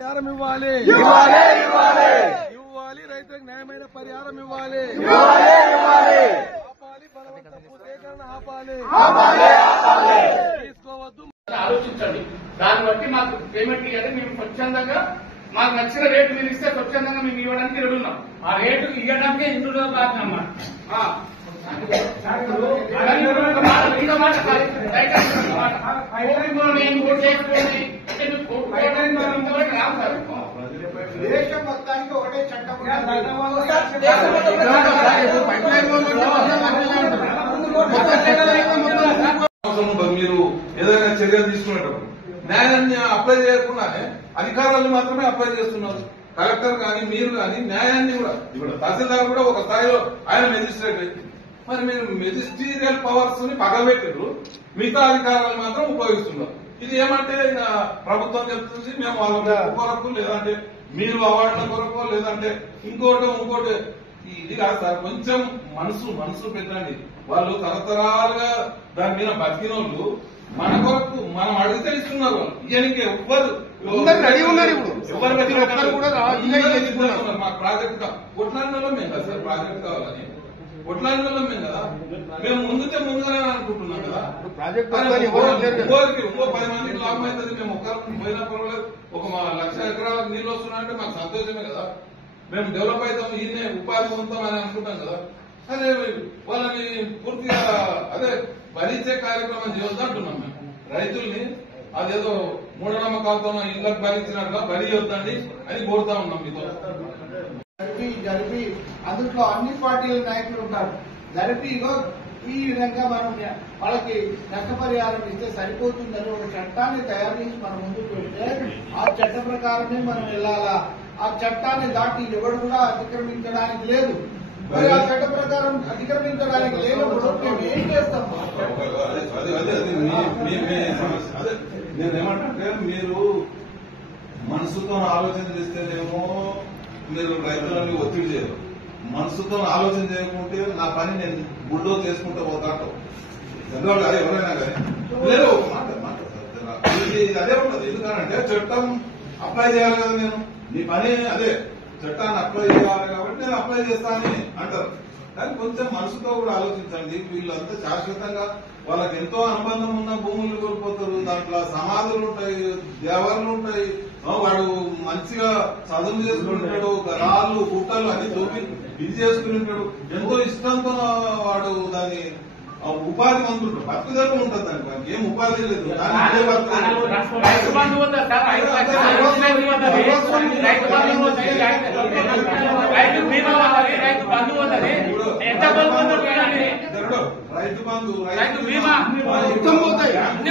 పరిహారం ఇవ్వాలి రైతులకు న్యాయమైన పరిహారం ఇవ్వాలి ఆపాలి బలవంత భూసేకరణ ఆపాలి తీసుకోవద్దు ఆలోచించండి. దాన్ని బట్టి మాకు పేమెంట్ ఇవ్వాలి. మేము స్వచ్ఛందంగా మాకు నచ్చిన రేటు మీరు ఇస్తే స్వచ్ఛందంగా మేము ఇవ్వడానికి రెడీ ఉన్నాం. ఆ రేటు ఇవ్వడానికి ఇందులో బాధ్యమ్మా దేశం మొత్తానికి ఒకటే చట్టం. మీరు ఏదైనా చర్యలు తీసుకునేటప్పుడు న్యాయాన్ని అప్లై చేయకుండానే అధికారులను మాత్రమే అప్లై చేస్తున్నారు. కలెక్టర్ కానీ మీరు కానీ న్యాయాన్ని కూడా ఇప్పుడు తహసీల్దార్ కూడా ఒక స్థాయిలో ఆయన మెజిస్ట్రేట్. మరి మీరు మెజిస్ట్రీరియల్ పవర్స్ ని పగలబెట్టారు, మిగతా అధికారాలు మాత్రం ఉపయోగిస్తున్నారు. ఇది ఏమంటే ప్రభుత్వం చెప్తుంది మేము వాళ్ళ కొరకు లేదంటే మీరు అవార్డుల కొరకు లేదంటే ఇంకోటి ఇది కాదు సార్. కొంచెం మనసు పెట్టండి. వాళ్ళు తరతరాలుగా దాని మీద బతికిన వాళ్ళు మన కొరకు మనం అడిగితే ఇస్తున్నారు. ఇయనికి ఎవ్వరు రెడీ ఉన్నారు. ఇప్పుడు మాకు ప్రాజెక్ట్ కొట్లాడినలో మేము కదా సార్, ప్రాజెక్ట్ కావాలని కొట్లాడినలో మేము కదా. మేము ముందుగానే అనుకుంటున్నాం కదా. ఇంకో 10 మందికి లాభం అవుతుంది. మేము ఒక్కరికి పోయినా పర్వాలేదు. ఒక 1,00,000 ఎకరాలకు నీళ్ళు వస్తున్నాయంటే మాకు సంతోషమే కదా. మేము డెవలప్ అవుతాం, ఈయనే ఉపాధి పొందుతాం అని అనుకుంటాం కదా. అదే వాళ్ళని పూర్తిగా అదే భరించే కార్యక్రమం చేయొద్దు అంటున్నాం. మేము రైతుల్ని అదేదో మూఢనమ్మకాలతో ఇళ్లకు భరించినట్టుగా బలి వద్దండి అని కోరుతా ఉన్నాం. మీతో జరిపి అందులో అన్ని పార్టీల నాయకులు ఉంటారు. జరిపి ఈ విధంగా మనం వాళ్ళకి నష్టపరిహారం ఇస్తే సరిపోతుందని ఒక చట్టాన్ని తయారు చేసి మనం ముందుకు పెడితే ఆ చట్ట ప్రకారమే మనం వెళ్ళాలా. ఆ చట్టాన్ని దాటి ఎవరు కూడా అతిక్రమించడానికి లేదు. మరి ఆ చట్ట ప్రకారం అతిక్రమించడానికి లేనప్పుడు మేము ఏం చేస్తాం? నేనేమంటే మీరు మనసుతో ఆలోచన చేస్తేనేమో మీరు రైతులని ఒత్తిడి చేయరు. మనసుతో ఆలోచన చేయకుంటే నా పని నేను గుడ్డో చేసుకుంటూ పోతాంటావు. ఎందుకంటే అదే ఎవరైనా కానీ లేదు ఒక మాట అదే ఉండదు. ఎందుకంటే చట్టం అప్లై చేయాలి కదా. నేను నీ పని అదే చట్టాన్ని అప్లై చేయాలి కాబట్టి నేను అప్లై చేస్తానని అంటారు. కానీ కొంచెం మనసుతో కూడా ఆలోచించండి. వీళ్ళంతా శాశ్వతంగా వాళ్ళకి ఎంతో అనుబంధం ఉన్న భూములు కోల్పోతారు. దాంట్లో సమాధులు ఉంటాయి, దేవర్లు ఉంటాయి. వాడు మంచిగా చదువు చేసుకుంటాడు, రాళ్ళు గుట్టలు అన్ని తోపి ఇది చేసుకుని ఉంటాడు. ఎంతో ఇష్టంతో వాడు దాన్ని ఉపాధి పొందుతుంటాడు. బతుకుదల ఉంటుంది దానికి, ఏం ఉపాధి లేదు. రైతు బంధు ఉందా సార్? రైతు బీమా ఉన్నది, రైతు బంధు ఉన్నది. ఎంత రైతు బంధు, రైతు బీమా అన్ని